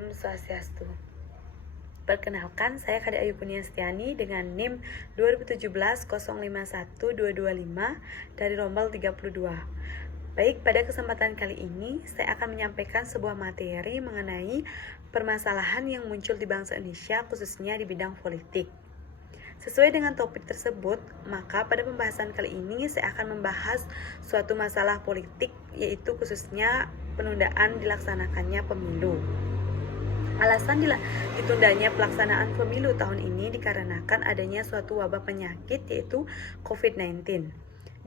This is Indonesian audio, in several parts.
Om Swastiastu. Perkenalkan, saya Kade Ayu Puniastiani dengan NIM 2017-051225 dari Rombel 32. Baik, pada kesempatan kali ini saya akan menyampaikan sebuah materi mengenai permasalahan yang muncul di bangsa Indonesia, khususnya di bidang politik. Sesuai dengan topik tersebut, maka pada pembahasan kali ini saya akan membahas suatu masalah politik, yaitu khususnya penundaan dilaksanakannya pemilu. Alasan ditundanya pelaksanaan pemilu tahun ini dikarenakan adanya suatu wabah penyakit, yaitu COVID-19.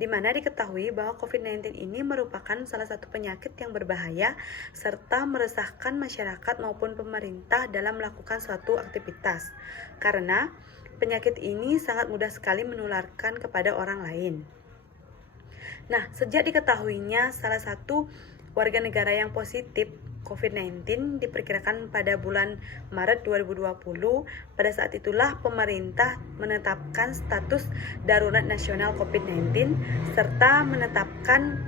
Di mana diketahui bahwa COVID-19 ini merupakan salah satu penyakit yang berbahaya serta meresahkan masyarakat maupun pemerintah dalam melakukan suatu aktivitas. Karena penyakit ini sangat mudah sekali menularkan kepada orang lain. Nah, sejak diketahuinya salah satu warga negara yang positif COVID-19 diperkirakan pada bulan Maret 2020, pada saat itulah pemerintah menetapkan status darurat nasional COVID-19 serta menetapkan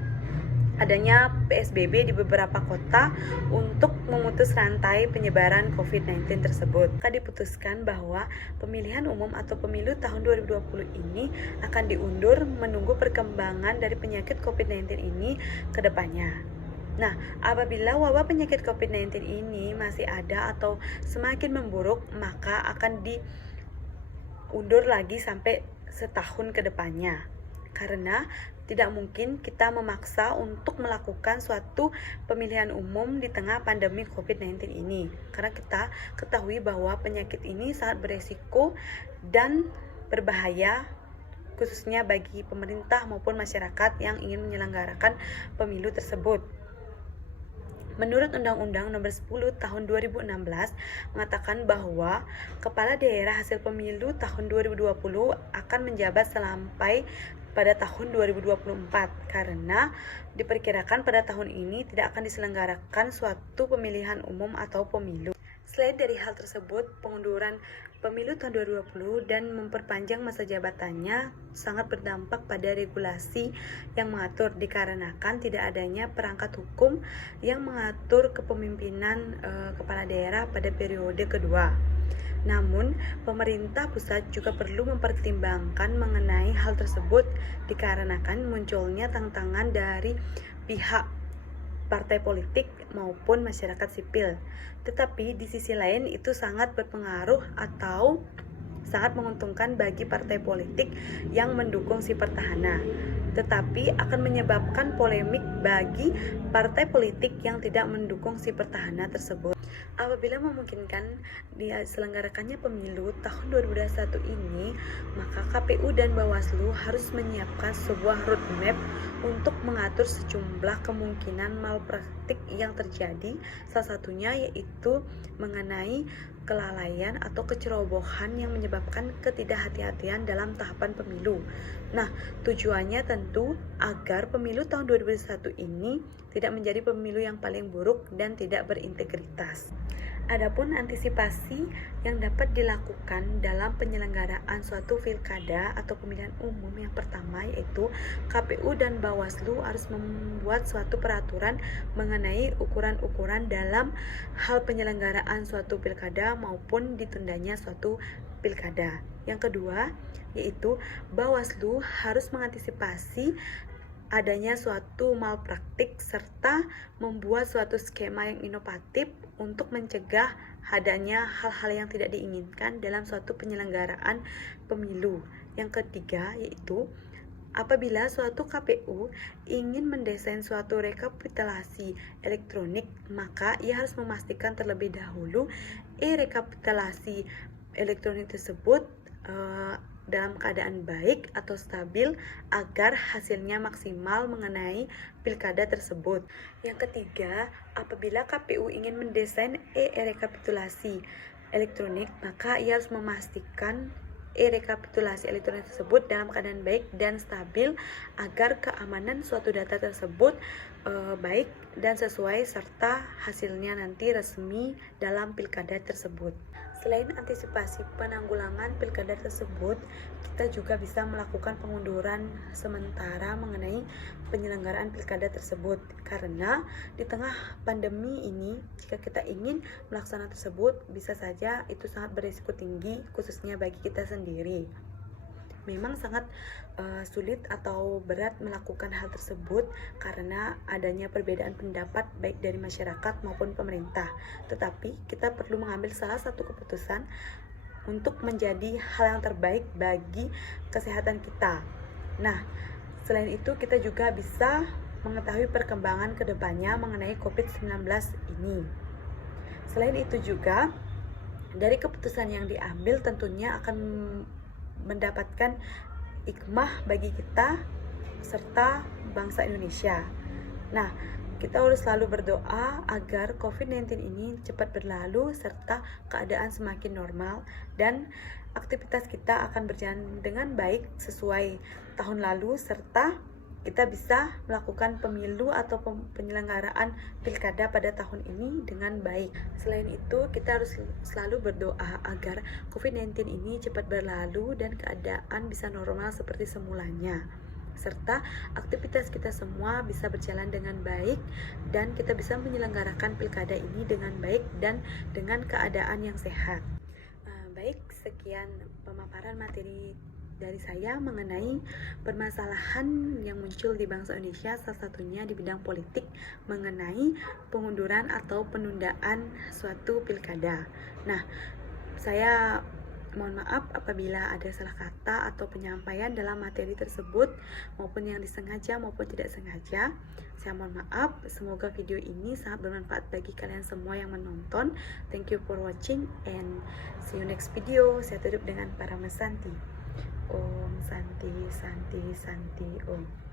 adanya PSBB di beberapa kota untuk memutus rantai penyebaran COVID-19 tersebut. Maka diputuskan bahwa pemilihan umum atau pemilu tahun 2020 ini akan diundur menunggu perkembangan dari penyakit COVID-19 ini ke depannya. Nah, apabila wabah penyakit COVID-19 ini masih ada atau semakin memburuk, maka akan diundur lagi sampai setahun ke depannya. Karena tidak mungkin kita memaksa untuk melakukan suatu pemilihan umum di tengah pandemi COVID-19 ini. Karena kita ketahui bahwa penyakit ini sangat beresiko dan berbahaya, khususnya bagi pemerintah maupun masyarakat yang ingin menyelenggarakan pemilu tersebut. Menurut Undang-Undang Nomor 10 Tahun 2016 mengatakan bahwa Kepala Daerah hasil pemilu tahun 2020 akan menjabat sampai pada tahun 2024 karena diperkirakan pada tahun ini tidak akan diselenggarakan suatu pemilihan umum atau pemilu. Selain dari hal tersebut, pengunduran pemilu tahun 2020 dan memperpanjang masa jabatannya sangat berdampak pada regulasi yang mengatur, dikarenakan tidak adanya perangkat hukum yang mengatur kepemimpinan kepala daerah pada periode kedua. Namun, pemerintah pusat juga perlu mempertimbangkan mengenai hal tersebut dikarenakan munculnya tantangan dari pihak partai politik maupun masyarakat sipil. Tetapi di sisi lain itu sangat berpengaruh atau sangat menguntungkan bagi partai politik yang mendukung si petahana, tetapi akan menyebabkan polemik bagi partai politik yang tidak mendukung si petahana tersebut. Apabila memungkinkan diselenggarakannya pemilu tahun 2021 ini, maka KPU dan Bawaslu harus menyiapkan sebuah roadmap untuk mengatur sejumlah kemungkinan malpraktik yang terjadi. Salah satunya yaitu mengenai kelalaian atau kecerobohan yang menyebabkan ketidakhati-hatian dalam tahapan pemilu. Nah, tujuannya tentu agar pemilu tahun 2021 ini tidak menjadi pemilu yang paling buruk dan tidak berintegritas. Adapun antisipasi yang dapat dilakukan dalam penyelenggaraan suatu pilkada atau pemilihan umum, yang pertama yaitu KPU dan Bawaslu harus membuat suatu peraturan mengenai ukuran-ukuran dalam hal penyelenggaraan suatu pilkada maupun ditundanya suatu pilkada. Yang kedua yaitu Bawaslu harus mengantisipasi adanya suatu malpraktik serta membuat suatu skema yang inovatif untuk mencegah adanya hal-hal yang tidak diinginkan dalam suatu penyelenggaraan pemilu. Yang ketiga yaitu apabila suatu KPU ingin mendesain suatu rekapitulasi elektronik, maka ia harus memastikan terlebih dahulu rekapitulasi elektronik tersebut dalam keadaan baik atau stabil agar hasilnya maksimal mengenai pilkada tersebut. Yang ketiga, apabila KPU ingin mendesain rekapitulasi elektronik, maka ia harus memastikan rekapitulasi elektronik tersebut dalam keadaan baik dan stabil agar keamanan suatu data tersebut baik dan sesuai serta hasilnya nanti resmi dalam pilkada tersebut. Selain antisipasi penanggulangan pilkada tersebut, kita juga bisa melakukan pengunduran sementara mengenai penyelenggaraan pilkada tersebut. Karena di tengah pandemi ini, jika kita ingin melaksanakan tersebut, bisa saja itu sangat berisiko tinggi, khususnya bagi kita sendiri. Memang sangat sulit atau berat melakukan hal tersebut karena adanya perbedaan pendapat baik dari masyarakat maupun pemerintah. Tetapi kita perlu mengambil salah satu keputusan untuk menjadi hal yang terbaik bagi kesehatan kita. Nah, selain itu kita juga bisa mengetahui perkembangan kedepannya mengenai COVID-19 ini. Selain itu juga, dari keputusan yang diambil tentunya akan mendapatkan hikmah bagi kita serta bangsa Indonesia. Nah, kita harus selalu berdoa agar COVID-19 ini cepat berlalu serta keadaan semakin normal dan aktivitas kita akan berjalan dengan baik sesuai tahun lalu serta kita bisa melakukan pemilu atau penyelenggaraan pilkada pada tahun ini dengan baik. Selain itu, kita harus selalu berdoa agar COVID-19 ini cepat berlalu dan keadaan bisa normal seperti semulanya. Serta aktivitas kita semua bisa berjalan dengan baik dan kita bisa menyelenggarakan pilkada ini dengan baik dan dengan keadaan yang sehat. Baik, sekian pemaparan materi dari saya mengenai permasalahan yang muncul di bangsa Indonesia, salah satunya di bidang politik mengenai pengunduran atau penundaan suatu pilkada. Nah, saya mohon maaf apabila ada salah kata atau penyampaian dalam materi tersebut maupun yang disengaja maupun tidak sengaja. Saya mohon maaf. Semoga video ini sangat bermanfaat bagi kalian semua yang menonton. Thank you for watching and see you next video. Saya tutup dengan Parama Santi. Om Santi Santi Santi Om.